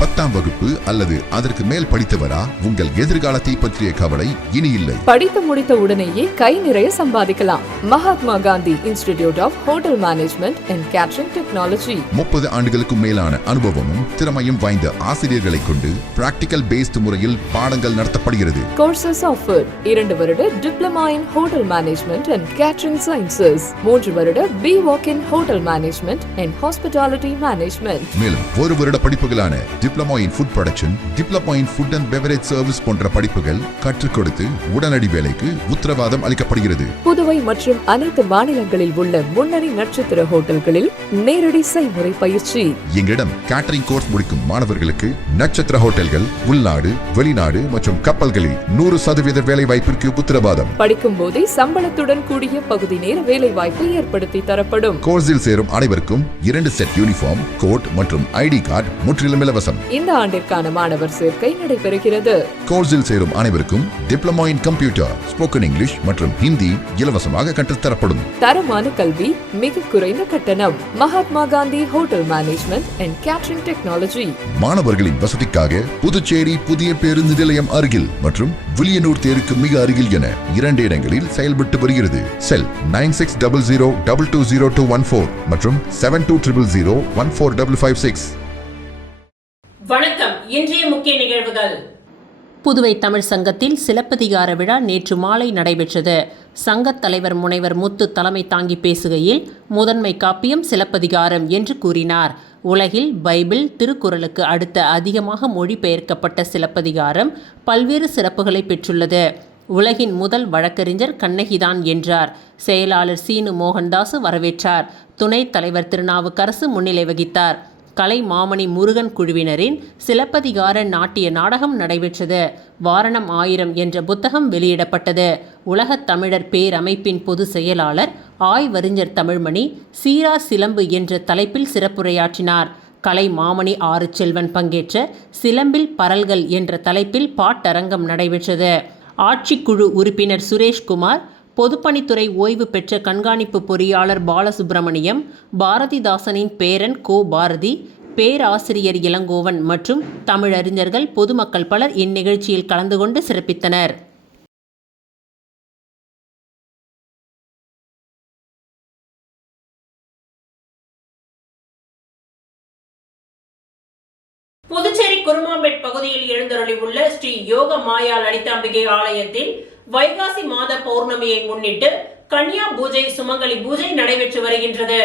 10ஆம் வகுப்பு அல்லது அதற்கு மேல் படித்தவரா? உங்கள் எதிர்காலத்தை பற்றிய கவலை இனி இல்லை. படித்து முடித்த உடனேயே கை நிறைய சம்பாதிக்கலாம். Mahatma Gandhi institute of hotel management and catering technology. 30 ஆண்டுகளுக்கும் மேலான அனுபவமும் திறமையும் வாய்ந்த ஆசிரியர்களை கொண்டு பிராக்டிகல் பேஸ்ட் முறையில் பாடங்கள் நடத்தப்படுகிறது. கோர்சஸ் ஆஃபர் 2 வருட diploma in hotel management and catering sciences, 3 வருட BWalk in hotel management and hospitality management. மேலும் 1 வருட படிப்புகளான diploma in food production, diploma in food and beverage service போன்ற படிப்புகள் கற்றுக் கொடுத்து உடனடி வேலைக்கு உத்தரவாதம் அளிக்கப்படுகிறது. புதுவை மற்றும் அனைத்து மாநிலங்களில் உள்ள முன்னணி நட்சத்திர ஹோட்டல்களில் நேரடி செய்முறை பயிற்சி. எங்களிடம் கேட்டரிங் கோர்ஸ் முடிக்கும் மாணவர்களுக்கு நட்சத்திர ஹோட்டல்கள், உள்நாடு, வெளிநாடு மற்றும் கப்பல்களில் 100% வேலை வாய்ப்பிற்கு உத்தரவாதம். படிக்கும் போதே சம்பளத்துடன் கூடிய பகுதி நேர வேலை வாய்ப்பு ஏற்படுத்தி தரப்படும். கோர்ஸில் சேரும் அனைவருக்கும் 2 செட் யூனிஃபார்ம், கோட் மற்றும் ID கார்டு முற்றிலும் இலவசம். இந்த ஆண்டிற்கான மாணவர் சேர்க்கை நடைபெறுகிறது. கோர்ஸில் சேரும் அனைவருக்கும் diploma in computer, spoken English மற்றும் ஹிந்தி இலவசமாக கற்றுத்தரப்படும். தரமான கல்வி, மிக குறைந்த கட்டணம். Mahatma Gandhi hotel management and catering technology. மாணவர்களின் வசதிக்காக புதுச்சேரி புதிய பேருந்து நிலையம் அருகில் மற்றும் வில்லியனூர் தேருக்கு மிக அருகில் என 2 இடங்களில் செயல்பட்டு வருகிறது. செல் 9600220214 மற்றும் 7200014556. வணக்கம். இன்றைய முக்கிய நிகழ்வுகள். புதுவை தமிழ் சங்கத்தில் சிலப்பதிகார விழா நேற்று மாலை நடைபெற்றது. சங்கத் தலைவர் முனைவர் முத்து தலைமை தாங்கி பேசுகையில், முதன்மை காப்பியம் சிலப்பதிகாரம் என்று கூறினார். உலகில் பைபிள், திருக்குறளுக்கு அடுத்த அதிகமாக மொழிபெயர்க்கப்பட்ட சிலப்பதிகாரம் பல்வேறு சிறப்புகளை பெற்றுள்ளது. உலகின் முதல் வழக்கறிஞர் கண்ணகிதான் என்றார். செயலாளர் சீனு மோகன்தாஸ் வரவேற்றார். துணைத் தலைவர் திருநாவுக்கரசு முன்னிலை வகித்தார். கலை மாமணி முருகன் குழுவினரின் சிலப்பதிகார நாட்டிய நாடகம் நடைபெற்றது. வாரணம் 1000 என்ற புத்தகம் வெளியிடப்பட்டது. உலகத் தமிழர் பேரமைப்பின் பொதுச் செயலாளர் ஆய்வறிஞர் தமிழ்மணி சீரா சிலம்பு என்ற தலைப்பில் சிறப்புரையாற்றினார். கலை மாமணி ஆறுச்செல்வன் பங்கேற்ற சிலம்பில் பரல்கள் என்ற தலைப்பில் பாட்டரங்கம் நடைபெற்றது. ஆட்சிக்குழு உறுப்பினர் சுரேஷ்குமார், பொதுப்பணித்துறை ஓய்வு பெற்ற கண்காணிப்பு பொறியாளர் பாலசுப்பிரமணியம், பாரதிதாசனின் பேரன் கோ பாரதி, பேராசிரியர் இளங்கோவன் மற்றும் தமிழறிஞர்கள், பொதுமக்கள் பலர் இந்நிகழ்ச்சியில் கலந்து கொண்டு சிறப்பித்தனர். புதுச்சேரி குருமாம்பேட் பகுதியில் எழுந்தருளியுள்ள ஸ்ரீ யோக மாயா லலிதாம்பிகை ஆலயத்தில் வைகாசி மாத பௌர்ணமியை முன்னிட்டு கன்யா பூஜை, சுமங்கலி பூஜை நடைபெற்று வருகின்றது.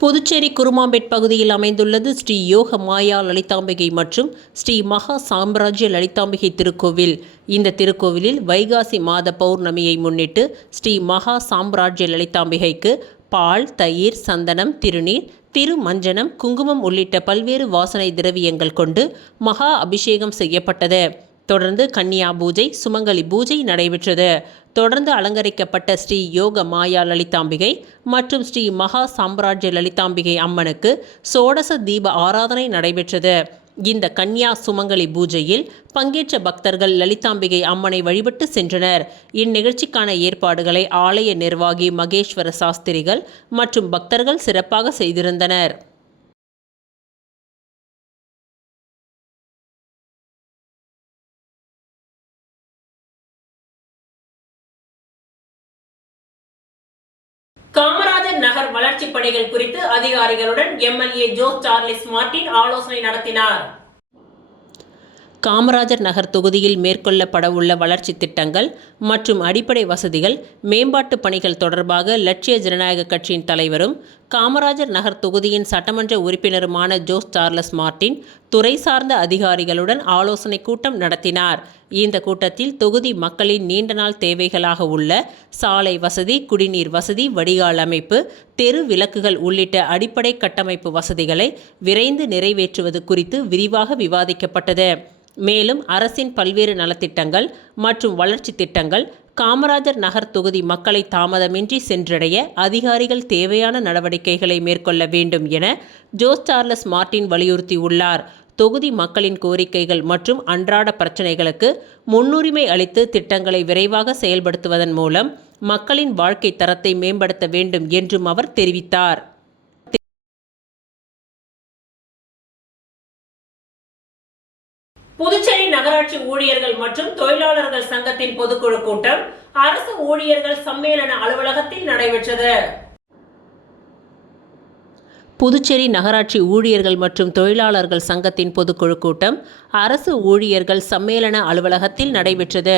புதுச்சேரி குருமாம்பேட் பகுதியில் அமைந்துள்ளது ஸ்ரீ யோக மாயா லலிதாம்பிகை மற்றும் ஸ்ரீ மகா சாம்ராஜ்ய லலிதாம்பிகை திருக்கோவில். இந்த திருக்கோவிலில் வைகாசி மாத பௌர்ணமியை முன்னிட்டு ஸ்ரீ மகா சாம்ராஜ்ய லலிதாம்பிகைக்கு பால், தயிர், சந்தனம், திருநீர், திருமஞ்சனம், குங்குமம் உள்ளிட்ட பல்வேறு வாசனை திரவியங்கள் கொண்டு மகா அபிஷேகம் செய்யப்பட்டது. தொடர்ந்து கன்னியா பூஜை, சுமங்கலி பூஜை நடைபெற்றது. தொடர்ந்து அலங்கரிக்கப்பட்ட ஸ்ரீ யோக மாயா லலிதாம்பிகை மற்றும் ஸ்ரீ மகா சாம்ராஜ்ய லலிதாம்பிகை அம்மனுக்கு சோடச தீப ஆராதனை நடைபெற்றது. இந்த கன்யா சுமங்கலி பூஜையில் பங்கேற்ற பக்தர்கள் லலிதாம்பிகை அம்மனை வழிபட்டு சென்றனர். இந்நிகழ்ச்சிக்கான ஏற்பாடுகளை ஆலய நிர்வாகி மகேஸ்வர சாஸ்திரிகள் மற்றும் பக்தர்கள் சிறப்பாக செய்திருந்தனர். காமராஜர் நகர் வளர்ச்சி பணிகள் குறித்து அதிகாரிகளுடன் MLA ஜோஸ் சார்லஸ் மார்டின் ஆலோசனை நடத்தினார். காமராஜர் நகர் தொகுதியில் மேற்கொள்ளப்பட உள்ள வளர்ச்சி திட்டங்கள் மற்றும் அடிப்படை வசதிகள், மேம்பாட்டு பணிகள் தொடர்பாக லட்சிய ஜனநாயக கட்சியின் தலைவரும் காமராஜர் நகர் தொகுதியின் சட்டமன்ற உறுப்பினருமான ஜோஸ் சார்லஸ் மார்டின் துறை சார்ந்த அதிகாரிகளுடன் ஆலோசனை கூட்டம் நடத்தினார். இந்த கூட்டத்தில் தொகுதி மக்களின் நீண்ட நாள் தேவைகளாக உள்ள சாலை வசதி, குடிநீர் வசதி, வடிகால் அமைப்பு, தெரு விளக்குகள் உள்ளிட்ட அடிப்படை கட்டமைப்பு வசதிகளை விரைந்து நிறைவேற்றுவது குறித்து விரிவாக விவாதிக்கப்பட்டது. மேலும் அரசின் பல்வேறு நலத்திட்டங்கள் மற்றும் வளர்ச்சி திட்டங்கள் காமராஜர் நகர் தொகுதி மக்களை தாமதமின்றி சென்றடைய அதிகாரிகள் தேவையான நடவடிக்கைகளை மேற்கொள்ள வேண்டும் என ஜோஸ் சார்லஸ் மார்டின் வலியுறுத்தியுள்ளார். தொகுதி மக்களின் கோரிக்கைகள் மற்றும் அன்றாட பிரச்சினைகளுக்கு முன்னுரிமை அளித்து திட்டங்களை விரைவாக செயல்படுத்துவதன் மூலம் மக்களின் வாழ்க்கை தரத்தை மேம்படுத்த வேண்டும் என்றும் அவர் தெரிவித்தார். புதுச்சேரி நகராட்சி ஊழியர்கள் மற்றும் தொழிலாளர்கள் சங்கத்தின் பொதுக்குழு கூட்டம் அரசு ஊழியர்கள் சம்மேளன அலுவலகத்தில் நடைபெற்றது. புதுச்சேரி நகராட்சி ஊழியர்கள் மற்றும் தொழிலாளர்கள் சங்கத்தின் பொதுக்குழு கூட்டம் அரசு ஊழியர்கள் சம்மேளன அலுவலகத்தில் நடைபெற்றது.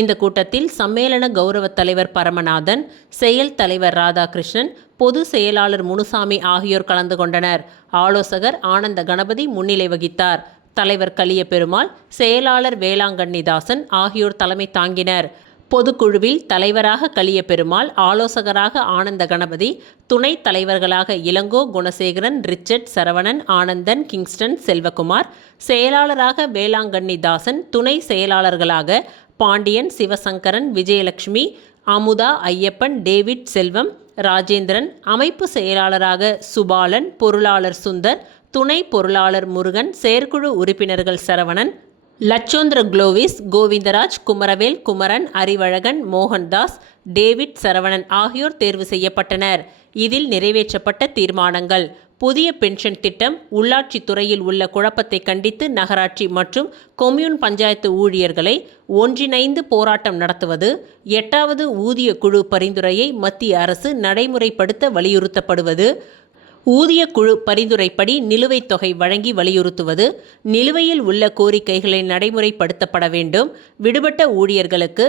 இந்த கூட்டத்தில் சம்மேளன கௌரவ தலைவர் பரமநாதன், செயல் தலைவர் ராதாகிருஷ்ணன், பொது செயலாளர் முனுசாமி ஆகியோர் கலந்து கொண்டனர். ஆலோசகர் ஆனந்த கணபதி முன்னிலை வகித்தார். தலைவர் கலிய பெருமாள், செயலாளர் வேளாங்கண்ணிதாசன் ஆகியோர் தலைமை தாங்கினர். பொதுக்குழுவில் தலைவராக கலிய பெருமாள், ஆலோசகராக ஆனந்த கணபதி, துணைத் தலைவர்களாக இளங்கோ, குணசேகரன், ரிச்சர்ட், சரவணன், ஆனந்தன், கிங்ஸ்டன், செல்வகுமார், செயலாளராக வேளாங்கண்ணிதாசன், துணை செயலாளர்களாக பாண்டியன், சிவசங்கரன், விஜயலட்சுமி, அமுதா, ஐயப்பன், டேவிட், செல்வம், ராஜேந்திரன், அமைப்பு செயலாளராக சுபாலன், பொருளாளர் சுந்தர், துணை பொருளாளர் முருகன், செயற்குழு உறுப்பினர்கள் சரவணன், லட்சோந்திர குளோவிஸ், கோவிந்தராஜ், குமரவேல், குமரன், அறிவழகன், மோகன்தாஸ், டேவிட், சரவணன் ஆகியோர் தேர்வு செய்யப்பட்டனர். இதில் நிறைவேற்றப்பட்ட தீர்மானங்கள்: புதிய பென்ஷன் திட்டம், உள்ளாட்சி துறையில் உள்ள குழப்பத்தை கண்டித்து நகராட்சி மற்றும் கொம்யூன் பஞ்சாயத்து ஊழியர்களை ஒன்றிணைந்து போராட்டம் நடத்துவது, 8வது ஊதிய குழு பரிந்துரையை மத்திய அரசு நடைமுறைப்படுத்த வலியுறுத்தப்படுவது, ஊதிய குழு பரிந்துரைப்படி நிலுவைத் தொகை வழங்கி வலியுறுத்துவது, நிலுவையில் உள்ள கோரிக்கைகளை நடைமுறைப்படுத்தப்பட வேண்டும், விடுபட்ட ஊழியர்களுக்கு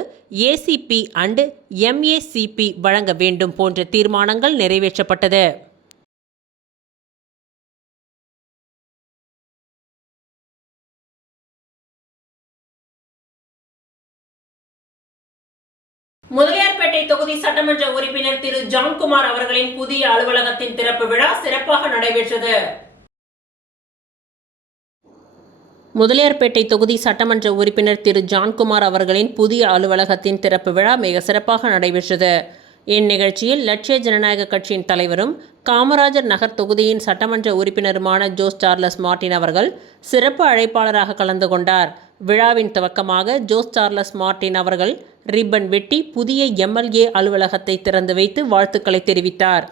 ஏசிபி அண்ட் எம்ஏசிபி வழங்க வேண்டும் போன்ற தீர்மானங்கள் நிறைவேற்றப்பட்டது. முதலியார்பேட்டை தொகுதி சட்டமன்ற உறுப்பினர் திரு ஜான்குமார் அவர்களின் புதிய அலுவலகத்தின் திறப்பு விழா சிறப்பாக நடைபெற்றது. முதலியார்பேட்டை தொகுதி சட்டமன்ற உறுப்பினர் திரு ஜான்குமார் அவர்களின் புதிய அலுவலகத்தின் திறப்பு விழா மிக சிறப்பாக நடைபெற்றது. இந்நிகழ்ச்சியில் லட்சிய ஜனநாயக கட்சியின் தலைவரும் காமராஜர் நகர் தொகுதியின் சட்டமன்ற உறுப்பினருமான ஜோஸ் சார்லஸ் மார்ட்டின் அவர்கள் சிறப்பு அழைப்பாளராக கலந்து கொண்டார். விழாவின் துவக்கமாக ஜோஸ் சார்லஸ் மார்ட்டின் அவர்கள் ரிப்பன் வெட்டி புதிய எம்எல்ஏ அலுவலகத்தை திறந்து வைத்து வாழ்த்துக்களை தெரிவித்தார்.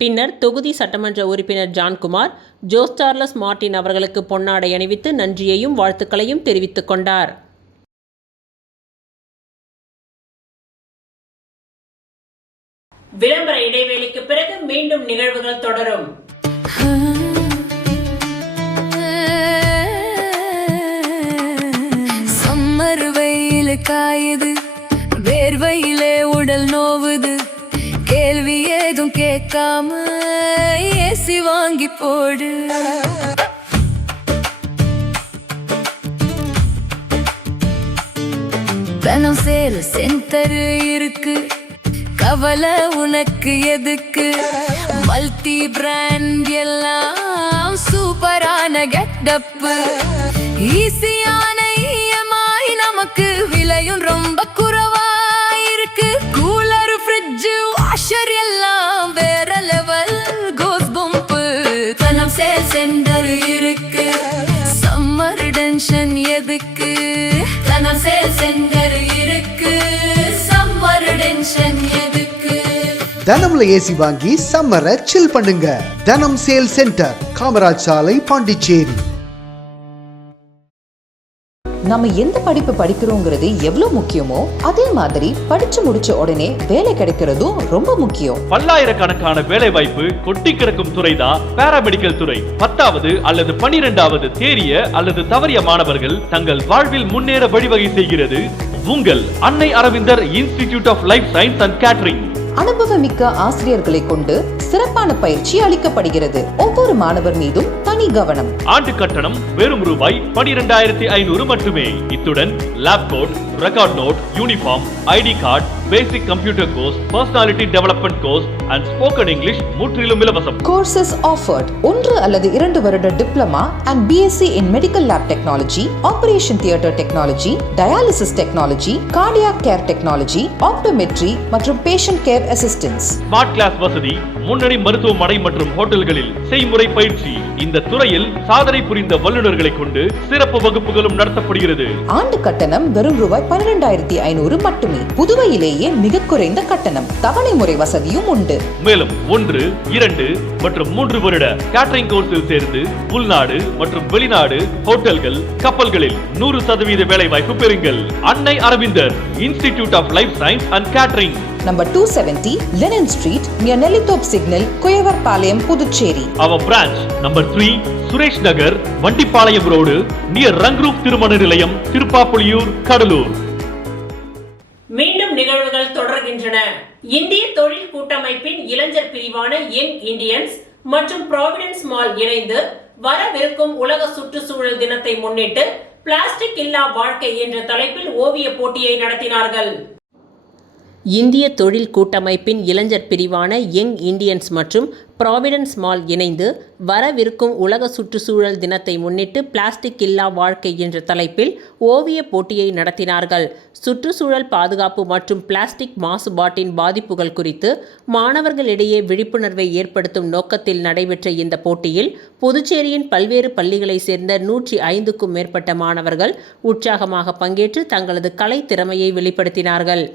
பின்னர் தொகுதி சட்டமன்ற உறுப்பினர் ஜான்குமார் ஜோஸ் சார்லஸ் மார்ட்டின் அவர்களுக்கு பொன்னாடை அணிவித்து நன்றியையும் வாழ்த்துக்களையும் தெரிவித்துக் கொண்டார். விளம்பர இடைவேளைக்கு பிறகு மீண்டும் நிகழ்வுகள் தொடரும். சம்மர் வெயில் காயுது, வேர்வையிலே உடல் நோவுது, கேள்வி ஏதும் கேட்காம ஏசி வாங்கி போடு. தனம் சேல் சென்டர் இருக்கு, கவலை உனக்கு எதுக்கு? மல்டி பிராண்ட் எல்லாம் சூப்பரான கெட்டப்பு, ஈஸியான இஎம்ஐ, நமக்கு விலையும் ரொம்ப குறைவா இருக்கு. கூலர், ஃப்ரிட்ஜ், வாஷர் எல்லாம் வேற லெவல் கோஸ் பம்பு. தனம் சேல் சென்டர் இருக்கு, சம்மர் டென்ஷன் எதுக்கு? தனம் சேல் சென்டர் இருக்கு, சம்மர் டென்ஷன் எதுக்கு? தனம்ல ஏசி வாங்கி சம்மரை சில் பண்ணுங்க. தனம் சேல் சென்டர், காமராஜ் சாலை, பாண்டிச்சேரி. நம்ம எந்த படிப்பு படிக்கிறோங்கிறது எவ்வளவு முக்கியமோ அதே மாதிரி படிச்சு முடிச்ச உடனே வேலை கிடைக்கிறதும் ரொம்ப முக்கியம். பல்லாயிரக்கணக்கான வேலை வாய்ப்பு கொட்டி கிடக்கும் துறைதான் பாராமெடிக்கல் துறை. 10வது அல்லது 12வது தேறிய அல்லது தவறிய மாணவர்கள் தங்கள் வாழ்வில் முன்னேற வழிவகை செய்கிறது உங்கள் அன்னை அரவிந்தர் institute of life science and catering. அனுபவமிக்க ஆசிரியர்களை கொண்டு சிறப்பான பயிற்சி அளிக்கப்படுகிறது. ஒவ்வொரு மாணவர் மீதும் தனி கவனம். ஆண்டு கட்டணம் வெறும் ரூபாய் 12,500 மட்டுமே. இத்துடன் lab coat, record note, uniform, ID card, basic computer course, personality development course and spoken English முற்றிலும் இலவசம். கோர்சஸ் ஆஃபர்ட்: 1 அல்லது 2 வருட diploma and BSc in medical lab technology, operation theatre technology, dialysis technology, cardiac care technology, optometry மற்றும் patient care assistance. Smart class வசதி, முன்னணி மருத்துவமனை மற்றும் ஹோட்டல்களில் செய்முறை பயிற்சி. இந்த துறையில் சாதனை புரிந்த வல்லுநர்களை கொண்டு சிறப்பு வகுப்புகளும் நடத்தப்படுகிறது. ஆண்டு கட்டணம் வெறும் ரூபாய் 12,500 மட்டுமே. புதுவையிலேயே மிக குறைந்த கட்டணம். தவணை முறை வசதியும் உண்டு. மேலும் 1, 2 மற்றும் 3 வருட கேட்டரிங் கோர்ஸில் சேர்ந்து உள்நாடு மற்றும் வெளிநாடு ஹோட்டல்கள், கப்பல்களில் 100% வேலை வாய்ப்பு பெறுங்கள். அன்னை அரவிந்தர் institute of life science and catering, Number 270 Lennon Street near Nellitop Signal, Kuyavarpalayam, Puducherry. Our branch number 3 Suresh Nagar, Vandipalayam Road near Rangroop Thirumana Nilayam, Tirupapuliyur, Kadalur. மீண்டும் நிகழ்வுகள் தொடர்கின்றன. இந்திய தொழில் கூட்டமைப்பின் இளைஞர் பிரிவான யங் இந்தியன்ஸ் மற்றும் ப்ராவிடன்ஸ் மால் இணைந்து வரவிருக்கும் உலக சுற்றுச்சூழல் தினத்தை முன்னிட்டு பிளாஸ்டிக் இல்லா வாழ்க்கை என்ற தலைப்பில் ஓவிய போட்டியை நடத்தினார்கள். இந்திய தொழில் கூட்டமைப்பின் இளைஞர் பிரிவான யங் இந்தியன்ஸ் மற்றும் ப்ராவிடன்ஸ் மால் இணைந்து வரவிருக்கும் உலக சுற்றுச்சூழல் தினத்தை முன்னிட்டு பிளாஸ்டிக் இல்லா வாழ்க்கை என்ற தலைப்பில் ஓவிய போட்டியை நடத்தினார்கள். சுற்றுச்சூழல் பாதுகாப்பு மற்றும் பிளாஸ்டிக் மாசுபாட்டின் பாதிப்புகள் குறித்து மாணவர்களிடையே விழிப்புணர்வை ஏற்படுத்தும் நோக்கத்தில் நடைபெற்ற இந்த போட்டியில் புதுச்சேரியின் பல்வேறு பள்ளிகளைச் சேர்ந்த 105க்கும் மேற்பட்ட மாணவர்கள் உற்சாகமாக பங்கேற்று தங்களது கலை திறமையை வெளிப்படுத்தினார்கள்.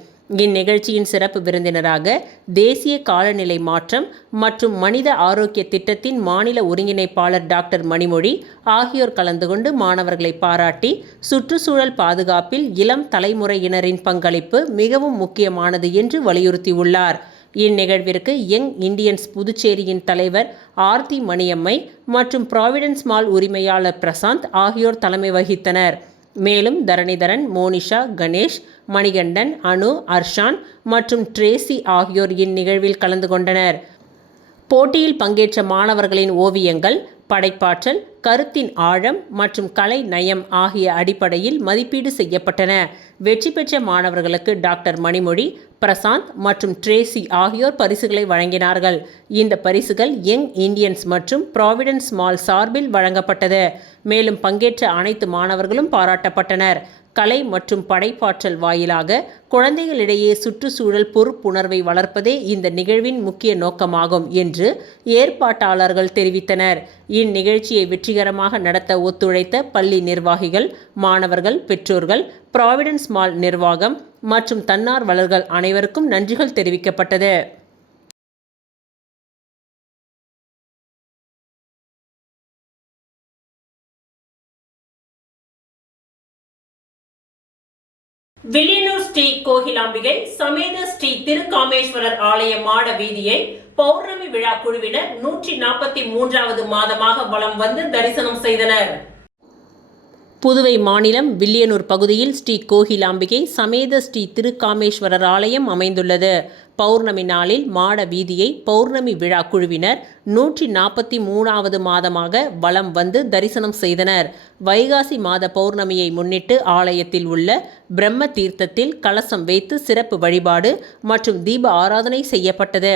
இந்நிகழ்ச்சியின் சிறப்பு விருந்தினராக தேசிய காலநிலை மாற்றம் மற்றும் மனித ஆரோக்கிய திட்டத்தின் மாநில ஒருங்கிணைப்பாளர் டாக்டர் மணிமொழி ஆகியோர் கலந்து கொண்டு மாணவர்களை பாராட்டி சுற்றுச்சூழல் பாதுகாப்பில் இளம் தலைமுறையினரின் பங்களிப்பு மிகவும் முக்கியமானது என்று வலியுறுத்தியுள்ளார். இந்நிகழ்விற்கு யங் இந்தியன்ஸ் புதுச்சேரியின் தலைவர் ஆர்த்தி மணியம்மை மற்றும் ப்ராவிடன்ஸ் மால் உரிமையாளர் பிரசாந்த் ஆகியோர் தலைமை வகித்தனர். மேலும் தரணிதரன், மோனிஷா, கணேஷ், மணிகண்டன், அனு, அர்ஷான் மற்றும் ட்ரேசி ஆகியோர் இந்நிகழ்வில் கலந்து கொண்டனர். போட்டியில் பங்கேற்ற மாணவர்களின் ஓவியங்கள் படைப்பாற்றல், கருத்தின் ஆழம் மற்றும் கலை நயம் ஆகிய அடிப்படையில் மதிப்பீடு செய்யப்பட்டன. வெற்றி பெற்ற மாணவர்களுக்கு டாக்டர் மணிமொழி, பிரசாந்த் மற்றும் ட்ரேசி ஆகியோர் பரிசுகளை வழங்கினார்கள். இந்த பரிசுகள் யங் இந்தியன்ஸ் மற்றும் ப்ராவிடன்ஸ் மால் சார்பில் வழங்கப்பட்டது. மேலும் பங்கேற்ற அனைத்து மாணவர்களும் பாராட்டப்பட்டனர். கலை மற்றும் படைப்பாற்றல் வாயிலாக குழந்தைகளிடையே சுற்றுச்சூழல் பொறுப்புணர்வை வளர்ப்பதே இந்த நிகழ்வின் முக்கிய நோக்கமாகும் என்று ஏற்பாட்டாளர்கள் தெரிவித்தனர். இந்நிகழ்ச்சியை வெற்றிகரமாக நடத்த ஒத்துழைத்த பள்ளி நிர்வாகிகள், மாணவர்கள், பெற்றோர்கள், ப்ராவிடன்ஸ் மால் நிர்வாகம் மற்றும் தன்னார்வலர்கள் அனைவருக்கும் நன்றிகள் தெரிவிக்கப்பட்டது. வில்லியனூர் ஸ்ரீ கோகிலாம்பிகை சமேத ஸ்ரீ திருக்காமேஸ்வரர் ஆலய மாட வீதியை பௌர்ணமி விழா குழுவினர் 143வது மாதமாக வலம் வந்து தரிசனம் செய்தனர். புதுவை மாநிலம் வில்லியனூர் பகுதியில் ஸ்ரீ கோகிலாம்பிகை சமேத ஸ்ரீ திருக்காமேஸ்வரர் ஆலயம் அமைந்துள்ளது. பௌர்ணமி நாளில் மாட வீதியை பௌர்ணமி விழா குழுவினர் 143வது மாதமாக வலம் வந்து தரிசனம் செய்தனர். வைகாசி மாத பௌர்ணமியை முன்னிட்டு ஆலயத்தில் உள்ள பிரம்ம தீர்த்தத்தில் கலசம் வைத்து சிறப்பு வழிபாடு மற்றும் தீப ஆராதனை செய்யப்பட்டது.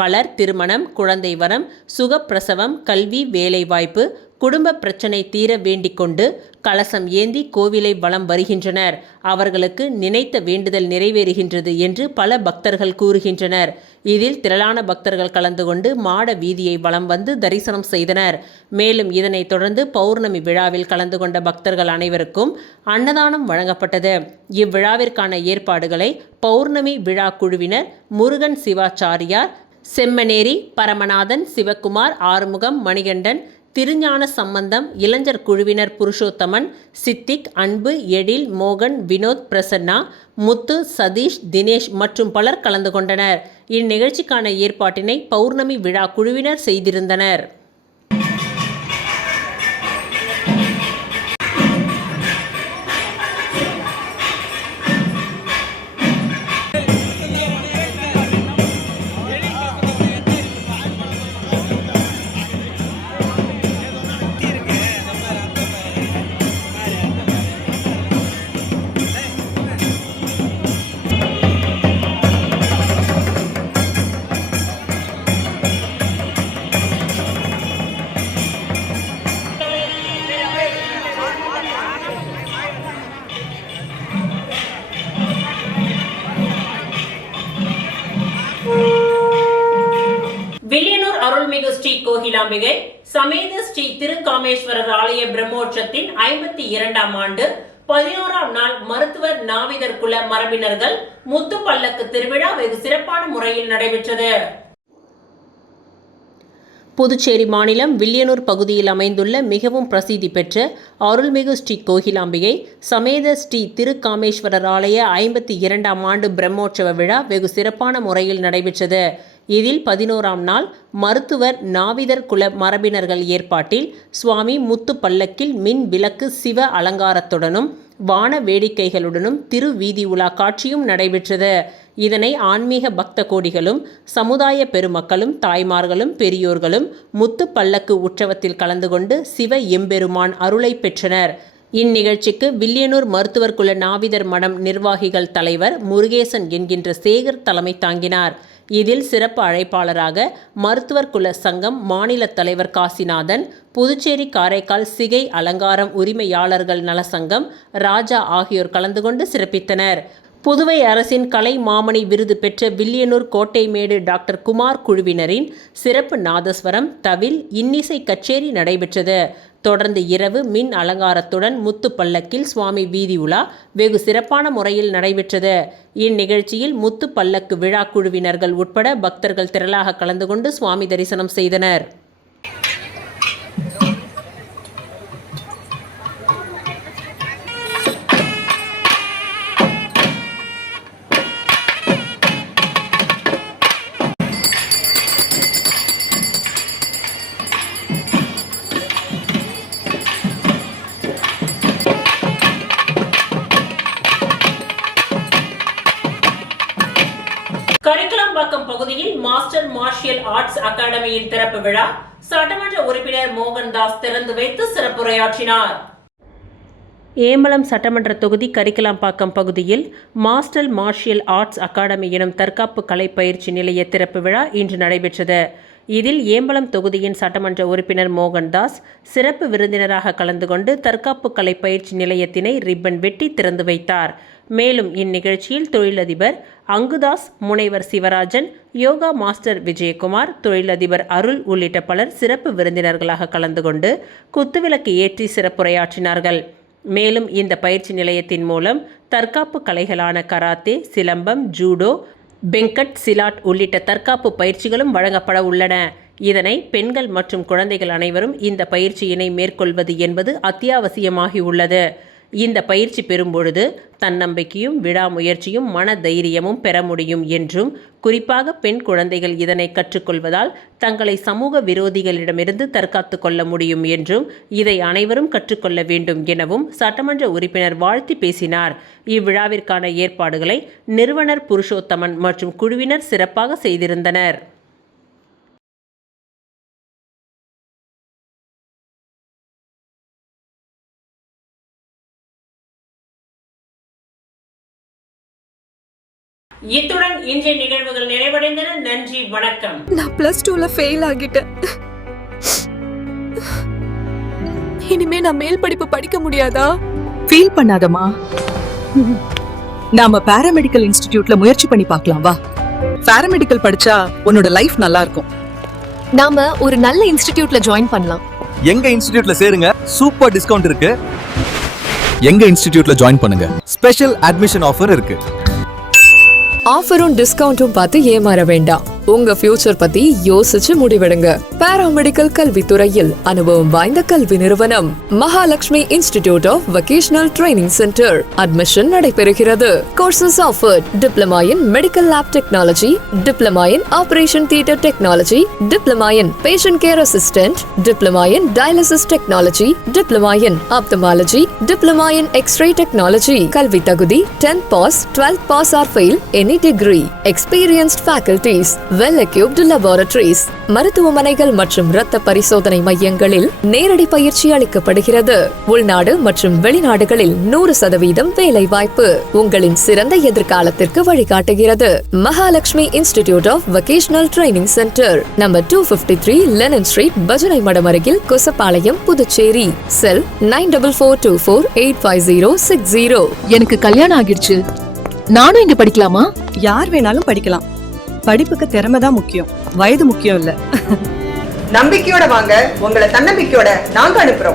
பலர் திருமணம், குழந்தை வரம், சுகப்பிரசவம், கல்வி, வேலைவாய்ப்பு, குடும்ப பிரச்சனை தீர வேண்டிக் கொண்டு கலசம் ஏந்தி கோவிலை வலம் வருகின்றனர். அவர்களுக்கு நினைத்த வேண்டுதல் நிறைவேறுகின்றது என்று பல பக்தர்கள் கூறுகின்றனர். இதில் திரளான பக்தர்கள் கலந்து கொண்டு மாட வீதியை வலம் வந்து தரிசனம் செய்தனர். மேலும் இதனைத் தொடர்ந்து பௌர்ணமி விழாவில் கலந்து கொண்ட பக்தர்கள் அனைவருக்கும் அன்னதானம் வழங்கப்பட்டது. இவ்விழாவிற்கான ஏற்பாடுகளை பௌர்ணமி விழா குழுவினர் முருகன் சிவாச்சாரியார், செம்மனேரி பரமநாதன், சிவக்குமார், ஆறுமுகம், மணிகண்டன், திருஞான சம்பந்தம், இளைஞர் குழுவினர் புருஷோத்தமன், சித்திக், அன்பு, எழில், மோகன், வினோத், பிரசன்னா, முத்து, சதீஷ், தினேஷ் மற்றும் பலர் கலந்து கொண்டனர். இந்நிகழ்ச்சிக்கான ஏற்பாட்டினை பௌர்ணமி விழா குழுவினர் செய்திருந்தனர். வில்லியனூர் அருள்மிகு ஸ்ரீ கோகிலாம்பிகை சமேத ஸ்ரீ திருக்காமேஸ்வரர் ஆலய பிரம்மோற்சவத்தின் 52ஆம் ஆண்டு 11ஆம் நாள் மருத்துவர் நாவிதர் குல மரபினர்கள் முத்து பல்லக்கு திருவிழா வெகு சிறப்பான முறையில் நடைபெற்றது. புதுச்சேரி மாநிலம் வில்லியனூர் பகுதியில் அமைந்துள்ள மிகவும் பிரசித்தி பெற்ற அருள்மிகு ஸ்ரீ கோகிலாம்பிகை சமேத ஸ்ரீ திருக்காமேஸ்வரர் ஆலய 52ஆம் ஆண்டு பிரம்மோற்சவ விழா வெகு சிறப்பான முறையில் நடைபெற்றது. இதில் 11ஆம் நாள் மருத்துவர் நாவிதர் குல மரபினர்கள் ஏற்பாட்டில் சுவாமி முத்து பல்லக்கில் மின் விளக்கு சிவ அலங்காரத்துடனும் வான வேடிக்கைகளுடனும் திரு வீதி உலா காட்சியும் நடைபெற்றது. இதனை ஆன்மீக பக்த கோடிகளும் சமுதாய பெருமக்களும் தாய்மார்களும் பெரியோர்களும் முத்து பல்லக்கு உற்சவத்தில் கலந்து கொண்டு சிவ எம்பெருமான் அருளை பெற்றனர். இந்நிகழ்ச்சிக்கு வில்லியனூர் மருத்துவர் குல நாவிதர் மடம் நிர்வாகிகள் தலைவர் முருகேசன் என்கின்ற சேகர் தலைமை தாங்கினார். இதில் சிறப்பு அழைப்பாளராக மருத்துவர் குல சங்கம் மாநில தலைவர் காசிநாதன், புதுச்சேரி காரைக்கால் சிகை அலங்காரம் உரிமையாளர்கள் நலசங்கம் ராஜா ஆகியோர் கலந்து கொண்டு சிறப்பித்தனர். புதுவை அரசின் கலை மாமணி விருது பெற்ற வில்லியனூர் கோட்டைமேடு டாக்டர் குமார் குழுவினரின் சிறப்பு நாதஸ்வரம் தவில் இன்னிசை கச்சேரி நடைபெற்றது. தொடர்ந்து இரவு மின் அலங்காரத்துடன் முத்து பல்லக்கில் சுவாமி வீதி உலா வெகு சிறப்பான முறையில் நடைபெற்றது. இந்நிகழ்ச்சியில் முத்து பல்லக்கு விழா குழுவினர்கள் உட்பட பக்தர்கள் திரளாக கலந்து கொண்டு சுவாமி தரிசனம் செய்தனர். கரிக்கலாம்பாக்கம் பகுதியில் மாஸ்டர் மார்ஷியல் ஆர்ட்ஸ் அகாடமியின் திறப்பு விழா சட்டமன்ற உறுப்பினர் மோகன்தாஸ் திறந்து வைத்து சிறப்புரையாற்றினார். ஏம்பலம் சட்டமன்ற தொகுதி கரிக்கலாம்பாக்கம் பகுதியில் மாஸ்டர் மார்ஷியல் ஆர்ட்ஸ் அகாடமி எனும் தற்காப்பு கலை பயிற்சி நிலைய திறப்பு விழா இன்று நடைபெற்றது. இதில் ஏம்பலம் தொகுதியின் சட்டமன்ற உறுப்பினர் மோகன்தாஸ் சிறப்பு விருந்தினராக கலந்து கொண்டு தற்காப்பு கலை பயிற்சி நிலையத்தினை ரிப்பன் வெட்டி திறந்து வைத்தார். மேலும் இந்நிகழ்ச்சியில் தொழிலதிபர் அங்குதாஸ், முனைவர் சிவராஜன், யோகா மாஸ்டர் விஜயகுமார், தொழிலதிபர் அருள் உள்ளிட்ட பலர் சிறப்பு விருந்தினர்களாக கலந்து கொண்டு குத்துவிளக்கு ஏற்றி சிறப்புரையாற்றினார்கள். மேலும் இந்த பயிற்சி நிலையத்தின் மூலம் தற்காப்பு கலைகளான கராத்தே, சிலம்பம், ஜூடோ, பெங்கட், சிலாட் உள்ளிட்ட தற்காப்பு பயிற்சிகளும் வழங்கப்பட உள்ளன. இதனை பெண்கள் மற்றும் குழந்தைகள் அனைவரும் இந்த பயிற்சியினை மேற்கொள்வது என்பது அத்தியாவசியமாகி உள்ளது. இந்த பயிற்சி பெறும்பொழுது தன்னம்பிக்கையும் விடாமுயற்சியும் மன தைரியமும் பெற முடியும் என்றும், குறிப்பாக பெண் குழந்தைகள் இதனை கற்றுக்கொள்வதால் தங்களை சமூக விரோதிகளிடமிருந்து தற்காத்து கொள்ள முடியும் என்றும், இதை அனைவரும் கற்றுக்கொள்ள வேண்டும் எனவும் சட்டமன்ற உறுப்பினர் வாழ்த்தி பேசினார். இவ்விழாவிற்கான ஏற்பாடுகளை நிறுவனர் புருஷோத்தமன் மற்றும் குழுவினர் சிறப்பாக செய்திருந்தனர். இத்துடன் இன்றைய நிகழ்வுகள் நிறைவடைந்தன. நன்றி, வணக்கம். நான் +2ல ஃபெயில் ஆகிட்டேன். இனிமே நான் மேல் படிப்பு படிக்க முடியாதா? ஃபீல் பண்ணாதமா, நாம பாராமெடிக்கல் இன்ஸ்டிடியூட்ல முயற்சி பண்ணி பார்க்கலாம் வா. பாராமெடிக்கல் படிச்சா உன்னோட லைஃப் நல்லா இருக்கும். நாம ஒரு நல்ல இன்ஸ்டிடியூட்ல ஜாயின் பண்ணலாம். எங்க இன்ஸ்டிடியூட்ல சேருங்க, சூப்பர் டிஸ்கவுண்ட் இருக்கு. எங்க இன்ஸ்டிடியூட்ல ஜாயின் பண்ணுங்க, ஸ்பெஷல் அட்மிஷன் ஆஃபர் இருக்கு. ஆஃபரும் டிஸ்கவுண்டும் பார்த்து ஏமாற வேண்டாம். உங்க ஃபியூச்சர் பத்தி யோசிச்சு முடிவெடுங்க. பாராமெடிக்கல் கல்வித்துறையில் அனுபவம் வாய்ந்த கல்வி நிறுவனம் Mahalakshmi institute of vocational training centre. Admission நடைபெறுகிறது. Courses offered: diploma in medical lab technology, diploma in operation theatre technology, diploma in patient care assistant, diploma in dialysis technology, diploma in ophthalmology, diploma in x-ray technology. கல்வி தகுதி 10th pass, 12th pass or fail, any degree. Experienced faculties, well equipped laboratories. மருத்துவமனைகள் மற்றும் இரத்த பரிசோதனை மையங்களில் நேரடி பயிற்சி அளிக்கப்படுகிறது. உள்நாடு மற்றும் வெளிநாடுகளில் 100% வேலை வாய்ப்பு உங்களின் சிறந்த எதிர்காலத்திற்கு வழிகாட்டுகிறது. Mahalakshmi institute of vocational training centre, number 253 Lennon street, பஜனை மடம் அருகில், கொசப்பாளையம், புதுச்சேரி. செல் 9442485060. எனக்கு கல்யாணம் ஆகிடுச்சு, நானும் இங்க படிக்கலாமா? யார் வேணாலும் படிக்கலாம். படிப்புக்கு திறமை தான் முக்கியம், வயது முக்கியம் இல்ல. நம்பிக்கையோட வாங்க, உங்களை தன்னம்பிக்கையோட நாங்க அனுப்புறோம்.